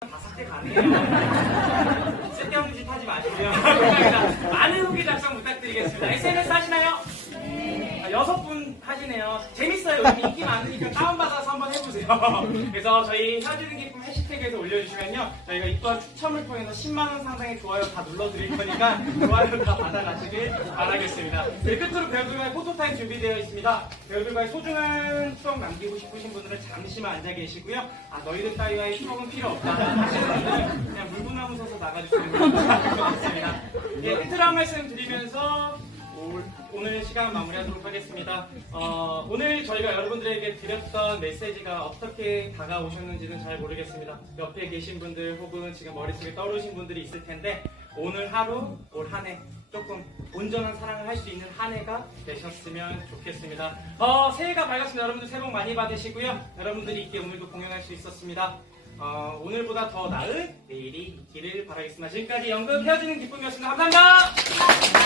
다 삭제 가능해요. 쓸데없는 짓 하지 마시고요. 많은 후기 작성 부탁드리겠습니다. SNS 하시나요? 아, 여섯 분 하시네요. 재밌어요. 요즘 인기 많으니까 다운받 해보세요. 그래서 저희 사주는 기쁨 해시태그에서 올려주시면요. 저희가 이번 추첨을 통해서 10만원 상당의 좋아요 다 눌러드릴 거니까 좋아요 다 받아가시길 바라겠습니다. 네, 끝으로 배우들과의 포토타임 준비되어 있습니다. 배우들과의 소중한 추억 남기고 싶으신 분들은 잠시만 앉아 계시고요. 아, 너희들 따위와의 추억은 필요 없다 하시는 분들은 그냥 물구나무 서서 나가주시면 좋겠습니다. 네, 끝으로 한 말씀 드리면서 올- 오늘 시간 마무리하도록 하겠습니다. 어, 오늘 저희가 여러분들에게 드렸던 메시지가 어떻게 다가오셨는지는 잘 모르겠습니다. 옆에 계신 분들 혹은 지금 머릿속에 떠오르신 분들이 있을 텐데 오늘 하루, 올 한 해 조금 온전한 사랑을 할 수 있는 한 해가 되셨으면 좋겠습니다. 어, 새해가 밝았습니다. 여러분들 새해 복 많이 받으시고요. 여러분들이 있게 오늘도 공연할 수 있었습니다. 어, 오늘보다 더 나은 내일이 있기를 바라겠습니다. 지금까지 연극 헤어지는 기쁨이었습니다. 감사합니다.